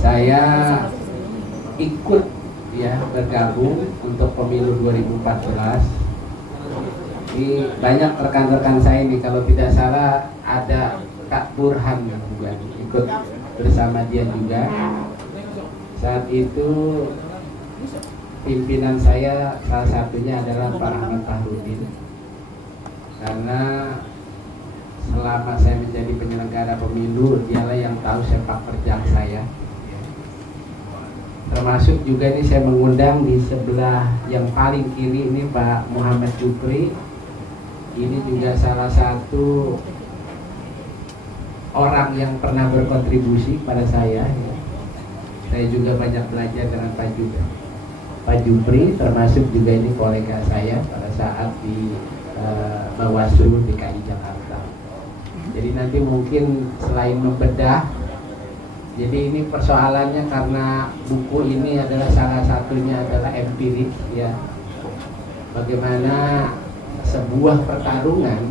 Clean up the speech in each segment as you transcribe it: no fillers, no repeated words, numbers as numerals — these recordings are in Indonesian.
Saya ikut bergabung untuk pemilu 2014. Ini banyak rekan-rekan saya ini, kalau tidak salah ada Kak Burhan juga ikut bersama dia juga. Saat itu pimpinan saya salah satunya adalah Pak Ahmad Fahrudin, karena selama saya menjadi penyelenggara pemilu, dialah yang tahu sepak terjang saya. Termasuk juga ini saya mengundang di sebelah yang paling kiri ini Pak Muhammad Jupri. Ini juga salah satu orang yang pernah berkontribusi pada saya. Saya juga banyak belajar dengan Pak Jupri, termasuk juga ini kolega saya pada saat di Bawaslu DKI Jakarta. Jadi nanti mungkin selain membedah, jadi ini persoalannya karena buku ini adalah salah satunya adalah empirik ya. Bagaimana sebuah pertarungan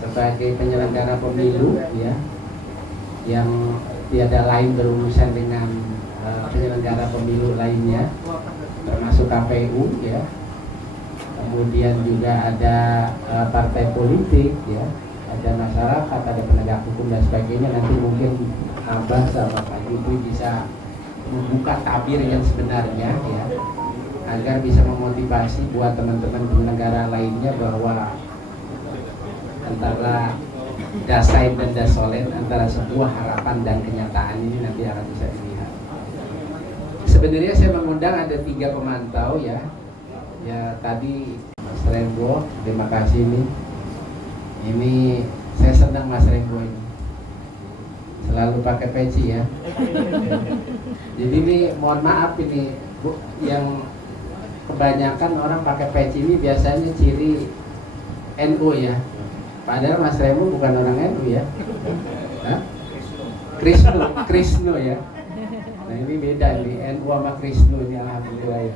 sebagai penyelenggara pemilu ya, yang tiada lain berurusan dengan penyelenggara pemilu lainnya, termasuk KPU ya. Kemudian juga ada partai politik ya, ada masyarakat, ada penegak hukum dan sebagainya. Nanti mungkin Abah sama Pak Jupri bisa membuka tabir yang sebenarnya ya, agar bisa memotivasi buat teman-teman penyelenggara lainnya bahwa antara dasain dan dasolen, antara sebuah harapan dan kenyataan ini nanti akan bisa dilihat. Sebenarnya saya mengundang ada 3 pemantau ya. Ya tadi Mas Rembo, terima kasih nih. Ini saya senang Mas Rembo ini selalu pakai peci ya. Jadi ini mohon maaf ini Bu, yang kebanyakan orang pakai peci ini biasanya ciri NU ya. Padahal Mas Remo bukan orang NU ya. Hah? Krisno ya. Nah ini beda nih, NU sama Krisno ini, alhamdulillah ya.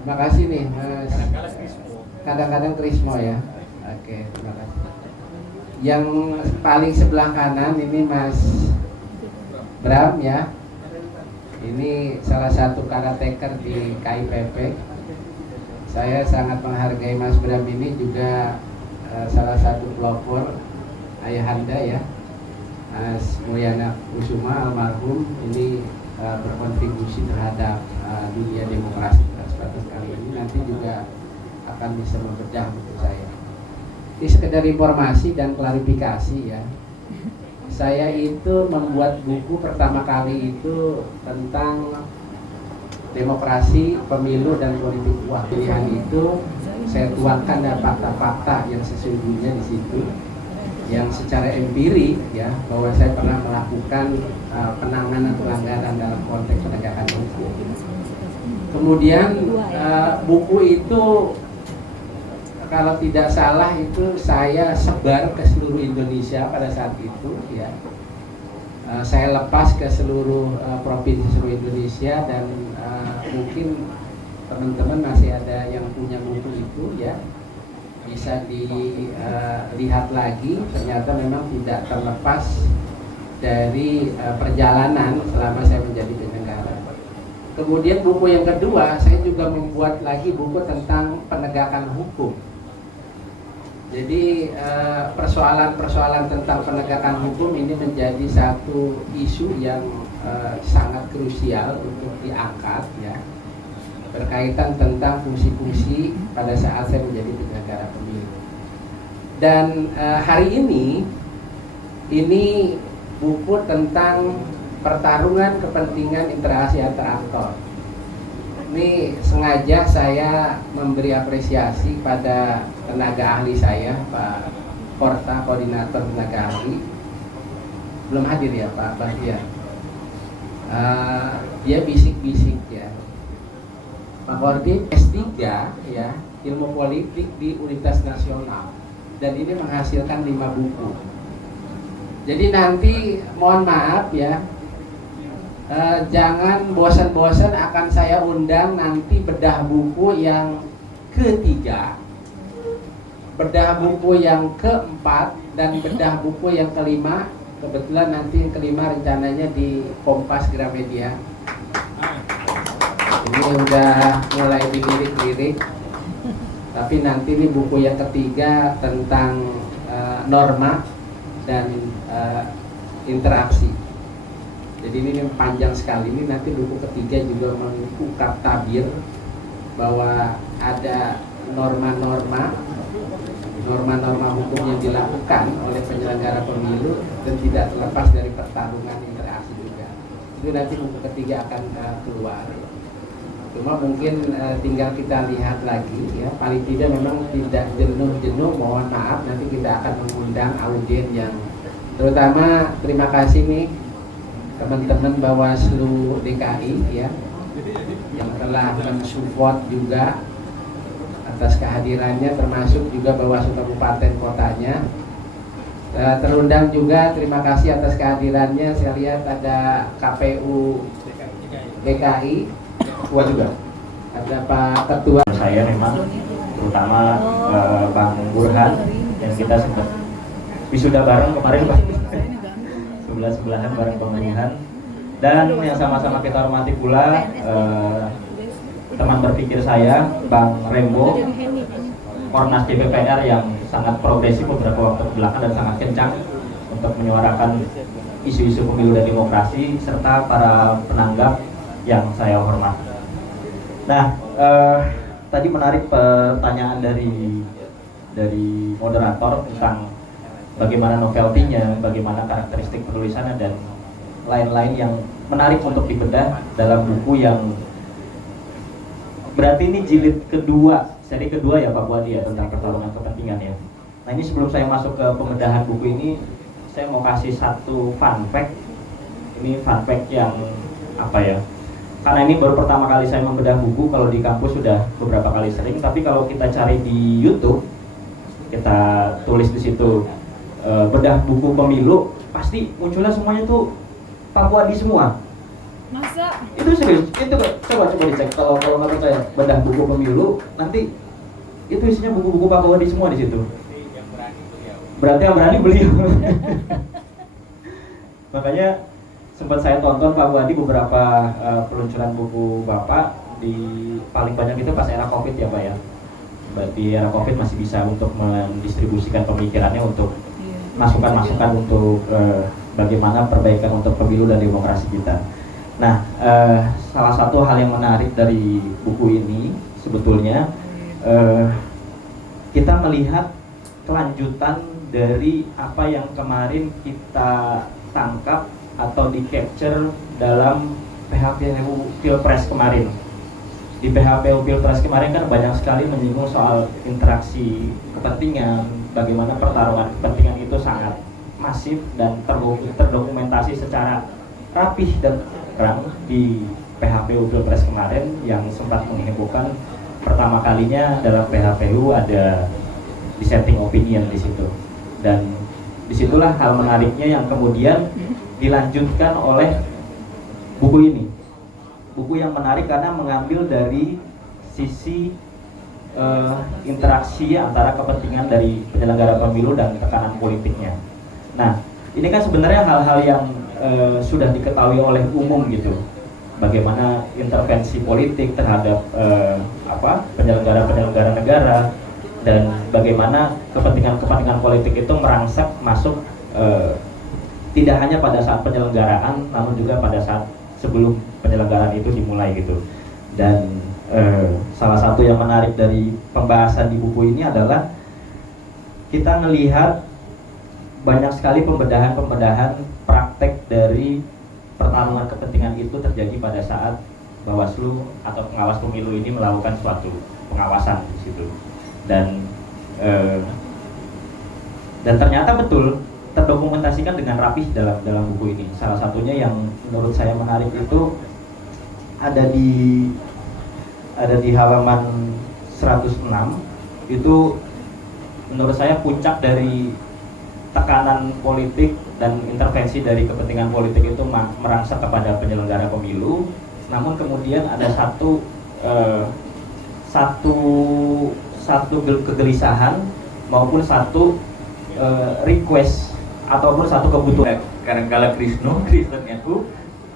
Terima kasih nih Mas. Kadang-kadang Krismo ya. Oke, terima kasih. Yang paling sebelah kanan ini Mas Bram ya. Ini salah satu karateker di KIPP. Saya sangat menghargai Mas Bram ini, juga salah satu pelopor ayahanda ya, Mas Mulyana Kusuma almarhum. Ini berkontribusi terhadap dunia demokrasi seperti kali ini. Nanti juga akan bisa membedah untuk saya. Ini sekedar informasi dan klarifikasi ya. Saya itu membuat buku pertama kali itu tentang demokrasi, pemilu dan politik uang. Pilihan itu saya tuangkan dan fakta-fakta yang sesungguhnya di situ, yang secara empirik ya, bahwa saya pernah melakukan penanganan pelanggaran dalam konteks penegakan hukum. Kemudian buku itu kalau tidak salah itu saya sebar ke seluruh Indonesia pada saat itu ya. Saya lepas ke seluruh provinsi seluruh Indonesia, dan mungkin teman-teman masih ada yang punya buku itu ya, bisa dilihat lagi. Ternyata memang tidak terlepas dari perjalanan selama saya menjadi penyelenggara. Kemudian buku yang kedua, saya juga membuat lagi buku tentang penegakan hukum. Jadi persoalan-persoalan tentang penegakan hukum ini menjadi satu isu yang sangat krusial untuk diangkat ya, berkaitan tentang fungsi-fungsi pada saat saya menjadi penyelenggara pemilu. Dan hari ini buku tentang pertarungan kepentingan interaksi antar aktor. Ini sengaja saya memberi apresiasi pada tenaga ahli saya, Pak Porta, koordinator tenaga ahli. Belum hadir ya Pak Bahtiar. Dia bisik-bisik ya. Pak Kordi S3 ya, ilmu politik di Universitas Nasional, dan ini menghasilkan 5 buku. Jadi nanti mohon maaf ya, jangan bosan-bosan, akan saya undang nanti bedah buku yang ketiga, bedah buku yang keempat, dan bedah buku yang kelima kebetulan nanti yang kelima rencananya di Kompas Gramedia. Ini udah mulai dilirik-lirik, tapi nanti ini buku yang ketiga tentang norma dan interaksi. Jadi ini panjang sekali. Ini nanti buku ketiga juga mengungkap tabir bahwa ada norma-norma hukum yang dilakukan oleh penyelenggara pemilu dan tidak terlepas dari pertarungan interaksi juga. Itu nanti buku ketiga akan keluar. Cuma mungkin tinggal kita lihat lagi ya, paling tidak memang tidak jenuh-jenuh, mohon maaf, nanti kita akan mengundang audien yang terutama terima kasih nih teman-teman Bawaslu DKI ya yang telah mensupport juga atas kehadirannya, termasuk juga Bawaslu Kabupaten Kotanya. Terundang juga, terima kasih atas kehadirannya. Saya lihat ada KPU DKI, Ketua juga. Ada Pak Ketua. Saya memang terutama Bang Burhan yang kita sempat wisuda bareng kemarin Pak. Sebelah-sebelahan bareng Bang Burhan. Dan yang sama-sama kita hormati pula teman berpikir saya, Bang Rembo, Ormas DPR yang sangat progresif beberapa waktu belakang dan sangat kencang untuk menyuarakan isu-isu pemilu dan demokrasi, serta para penanggap yang saya hormati. Nah, tadi menarik pertanyaan dari moderator tentang bagaimana novelty-nya, bagaimana karakteristik penulisannya, dan lain-lain yang menarik untuk dibedah dalam buku yang berarti ini jilid kedua, seri kedua ya Pak Puadi ya, tentang pertarungan kepentingan ya. Nah ini sebelum saya masuk ke pembedahan buku ini, saya mau kasih satu fun fact. Ini fun fact yang apa ya, karena ini baru pertama kali saya membedah buku. Kalau di kampus sudah beberapa kali sering, tapi kalau kita cari di YouTube, kita tulis di situ bedah buku pemilu, pasti munculnya semuanya tuh Pak Puadi semua. Masa? Itu serius, itu coba dicek. Kalau nggak percaya, bedah buku pemilu, nanti itu isinya buku-buku Pak Puadi semua di situ. Berarti yang berani beliau. Makanya sempat saya tonton Pak Puadi beberapa peluncuran buku Bapak, di paling banyak itu pas era Covid ya Pak ya. Berarti era Covid masih bisa untuk mendistribusikan pemikirannya untuk masukan-masukan untuk bagaimana perbaikan untuk pemilu dan demokrasi kita. Nah, salah satu hal yang menarik dari buku ini sebetulnya kita melihat kelanjutan dari apa yang kemarin kita tangkap atau di capture dalam PHPU Pilpres kemarin. Di PHPU Pilpres kemarin kan banyak sekali menyinggung soal interaksi kepentingan, bagaimana pertarungan kepentingan itu sangat masif dan terdokumentasi secara rapih dan terang di PHPU Pilpres kemarin, yang sempat menghebohkan. Pertama kalinya dalam PHPU ada dissenting opinion di situ, dan disitulah hal menariknya yang kemudian dilanjutkan oleh buku ini. Buku yang menarik karena mengambil dari sisi interaksi antara kepentingan dari penyelenggara pemilu dan tekanan politiknya. Nah, ini kan sebenarnya hal-hal yang sudah diketahui oleh umum gitu. Bagaimana intervensi politik terhadap penyelenggara-penyelenggara negara, dan bagaimana kepentingan-kepentingan politik itu merangsek masuk tidak hanya pada saat penyelenggaraan, namun juga pada saat sebelum penyelenggaraan itu dimulai gitu. Dan salah satu yang menarik dari pembahasan di buku ini adalah kita melihat banyak sekali pembedahan praktek dari pertarungan kepentingan itu terjadi pada saat Bawaslu atau pengawas pemilu ini melakukan suatu pengawasan di situ. Dan ternyata betul terdokumentasikan dengan rapih dalam buku ini. Salah satunya yang menurut saya menarik itu ada di halaman 106. Itu menurut saya puncak dari tekanan politik dan intervensi dari kepentingan politik itu merangsek kepada penyelenggara pemilu. Namun kemudian ada satu kegelisahan maupun satu request ataupun satu kebutuhan Kadang-kala Krisno, Kristen NU,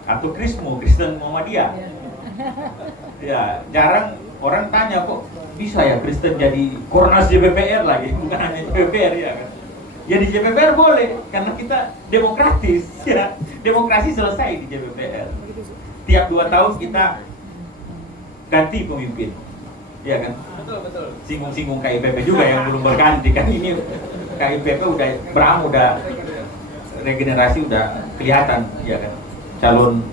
atau Krismo, Kristen Muhammadiyah. Ya, jarang orang tanya kok bisa ya Kristen jadi Kornas JPPR lagi, bukan hanya JPPR ya kan. Ya di JPPR boleh, karena kita demokratis ya. Demokrasi selesai di JPPR. Tiap 2 tahun kita ganti pemimpin. Ya kan? Betul. Singgung-singgung KIPP juga yang belum berganti kan, ini KIPP udah udah regenerasi udah kelihatan ya kan. Calon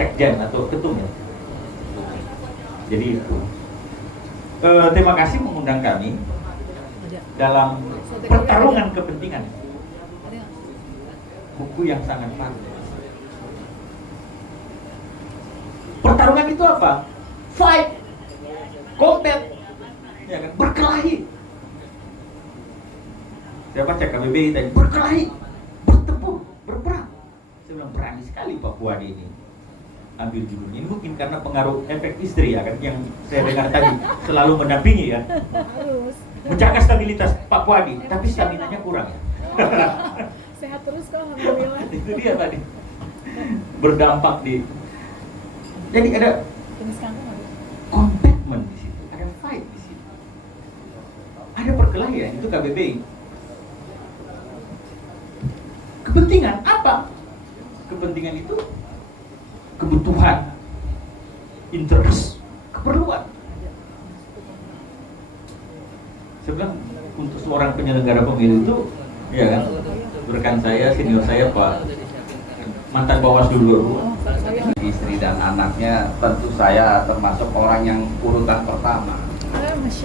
sekjen atau ketum ya. Jadi itu. Terima kasih mengundang kami dalam pertarungan kepentingan. Buku yang sangat panjang. Pertarungan itu apa? Fight, combat, ya kan? Berkelahi. Saya baca KBBI tadi, berkelahi, bertempur, berperang. Saya bilang berani sekali Pak Puadi ini. Ambil judulnya ini mungkin karena pengaruh efek istri ya kan, yang saya dengar tadi selalu mendampingi ya. Menjaga stabilitas Pak Puadi, tapi staminanya kurang ya. Sehat terus kok, alhamdulillah. Itu dia tadi. Berdampak di. Jadi ada komitmen di situ, ada fight di situ. Ada perkelahian, itu KBBI. Kepentingan apa? Kepentingan itu kebutuhan, interest, keperluan. Saya bilang untuk seorang penyelenggara pemilu itu, ya kan, rekan saya, senior saya Pak mantan Bawaslu dulu. Istri dan anaknya tentu saya termasuk orang yang urutan pertama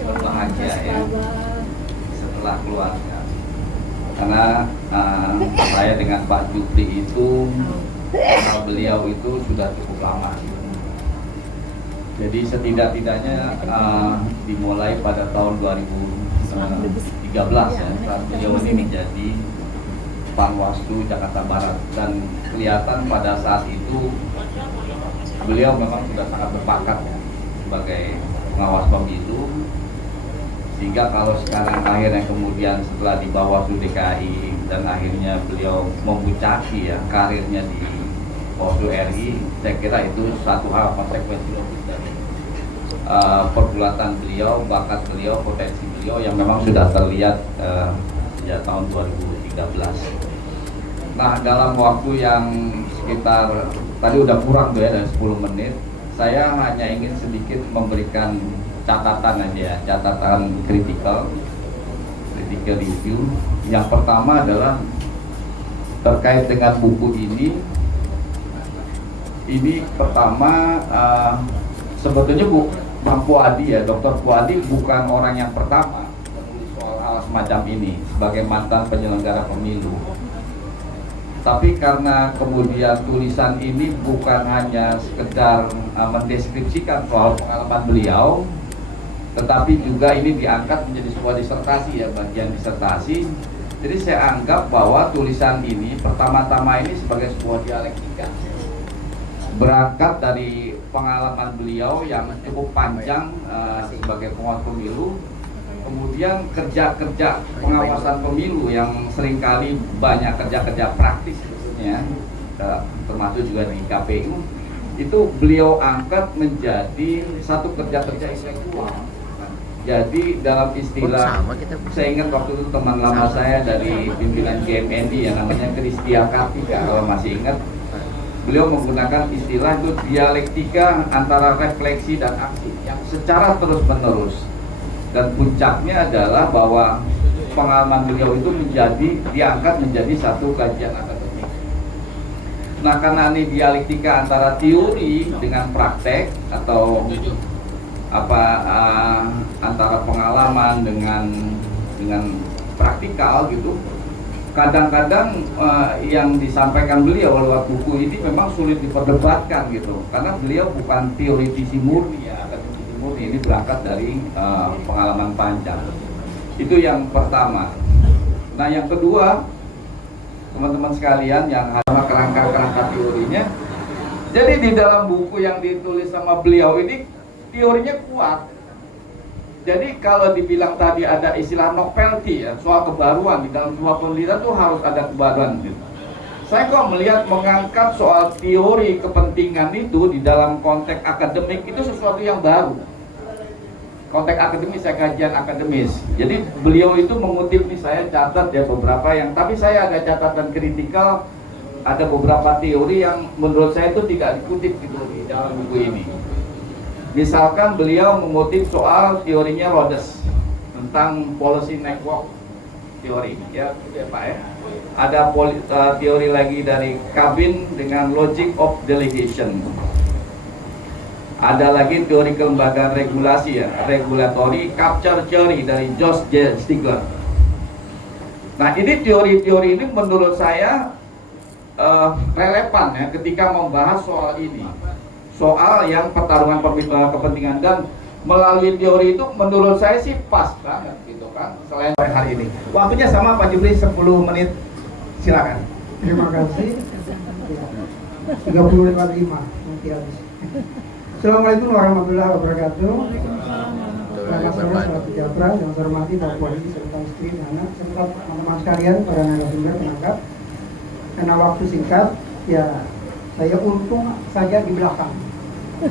berbahagia ya setelah keluarga, karena saya dengan Pak Jupri itu kenal beliau itu sudah cukup lama. Jadi setidak-tidaknya dimulai pada tahun 2013 ya, saat beliau ini menjadi Panwaslu Jakarta Barat, dan kelihatan pada saat itu beliau memang sudah sangat berbakat ya sebagai pengawas pemilu, sehingga kalau sekarang akhirnya kemudian setelah di Bawaslu DKI dan akhirnya beliau memuncaki ya karirnya di Bawaslu RI, saya kira itu satu hal konsekuensi logis dari pergulatan beliau, bakat beliau, potensi beliau yang memang sudah terlihat sejak tahun 2013. Nah, dalam waktu yang sekitar tadi udah kurang tuh ya, dari 10 menit, saya hanya ingin sedikit memberikan catatan aja ya, catatan critical review. Yang pertama adalah terkait dengan buku ini pertama sebetulnya Bang Puadi ya, Dr. Puadi bukan orang yang pertama menulis soal hal semacam ini sebagai mantan penyelenggara pemilu. Tapi karena kemudian tulisan ini bukan hanya sekedar mendeskripsikan soal pengalaman beliau, tetapi juga ini diangkat menjadi sebuah disertasi ya, bagian disertasi. Jadi saya anggap bahwa tulisan ini pertama-tama ini sebagai sebuah dialektika, berangkat dari pengalaman beliau yang cukup panjang sebagai pengawas pemilu, kemudian kerja-kerja pengawasan pemilu yang seringkali banyak kerja-kerja praktis ya, termasuk juga di KPU, itu beliau angkat menjadi satu kerja-kerja intelektual. Jadi dalam istilah, saya ingat waktu itu teman lama saya dari pimpinan GMNI yang namanya Kristia Kartika, kalau masih ingat, beliau menggunakan istilah itu dialektika antara refleksi dan aksi yang secara terus-menerus. Dan puncaknya adalah bahwa pengalaman beliau itu diangkat menjadi satu kajian akademik. Nah, karena ini dialektika antara teori dengan praktek atau antara pengalaman dengan praktikal gitu. Kadang-kadang yang disampaikan beliau lewat buku ini memang sulit diperdebatkan gitu, karena beliau bukan teoritisi murni ya. Ini berangkat dari pengalaman panjang. Itu yang pertama. Nah, yang kedua, teman-teman sekalian yang ada kerangka-kerangka teorinya. Jadi di dalam buku yang ditulis sama beliau ini teorinya kuat. Jadi kalau dibilang tadi ada istilah novelty ya, soal kebaruan di dalam sebuah penelitian tuh harus ada kebaruan gitu. saya kok melihat mengangkat soal teori kepentingan itu di dalam konteks akademik itu sesuatu yang baru. Konteks akademis, saya kajian akademis. Jadi beliau itu mengutip nih, saya catat ya beberapa yang, tapi saya ada catatan kritikal, ada beberapa teori yang menurut saya itu tidak dikutip gitu di dalam buku ini. Misalkan beliau mengutip soal teorinya Rhodes tentang policy network teori, ya Pak ya. Ada teori lagi dari Cabin dengan logic of delegation. Ada lagi teori kelembagaan regulasi ya, regulatory capture theory dari Josh J. Stigler. Nah ini teori-teori ini menurut saya relevan ya ketika membahas soal ini, soal yang pertarungan kepentingan, dan melalui teori itu menurut saya sih pas banget gitu kan. Selain hari ini, waktunya sama Pak Jubli 10 menit, silakan. Terima kasih. 30 lewat 5 nanti habis. Assalamualaikum warahmatullahi wabarakatuh. Selamat sore, salam sejahtera yang saya hormati Bapak Wali serta istri dan anak serta teman-teman sekalian, para narasumber penangkap. Karena waktu singkat, ya saya untung saja di belakang,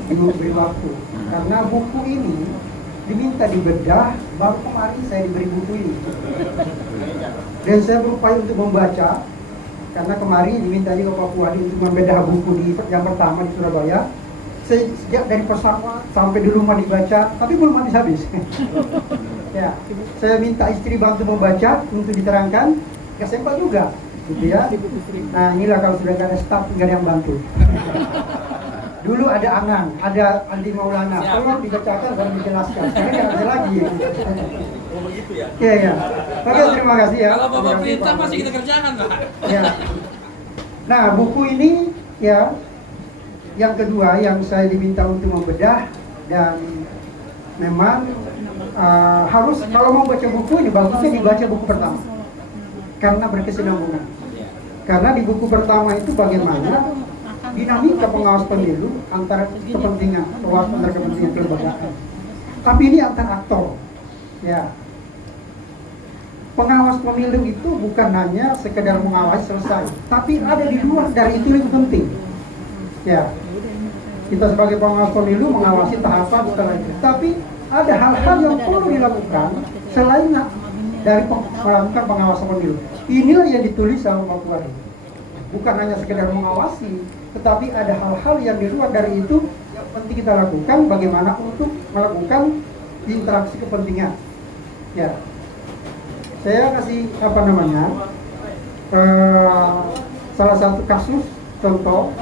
diberi waktu. Karena buku ini diminta dibedah, baru kemarin saya diberi buku ini. Dan saya berupaya untuk membaca, karena kemarin diminta juga Pak Wali untuk membedah buku yang pertama di Surabaya. Sejak dari pesawat sampai di rumah dibaca, tapi belum habis. Ya, saya minta istri bantu membaca untuk diterangkan, gak sampel juga, gitu ya. Nah inilah kalau sudah ada staff, tinggal yang bantu. Dulu ada Anang, ada Andi Maulana, tolong dibacakan dan dijelaskan. Sekarang nggak ada lagi. Oh begitu ya? Iya, iya. Oke, terima kasih ya. Kalau Bapak perintah masih kita kerjakan, Pak. Ya. Nah, buku ini ya, yang kedua yang saya diminta untuk membedah, dan memang harus kalau mau baca buku ini bagusnya dibaca buku pertama karena berkesinambungan. Karena di buku pertama itu bagaimana dinamika pengawas pemilu antara kepentingan, antara kepentingan kelembagaan. Tapi ini antar aktor. Ya. Pengawas pemilu itu bukan hanya sekedar mengawasi selesai, tapi ada di luar dari itu lebih penting. Ya. Kita sebagai pengawas pemilu mengawasi tahapan setelah itu. Tapi ada hal-hal yang perlu dilakukan selain dari melakukan pengawasan pemilu. Inilah yang ditulis sama Pak Wali. Bukan hanya sekedar mengawasi, tetapi ada hal-hal yang di luar dari itu yang penting kita lakukan, bagaimana untuk melakukan interaksi kepentingan. Ya, saya kasih salah satu kasus contoh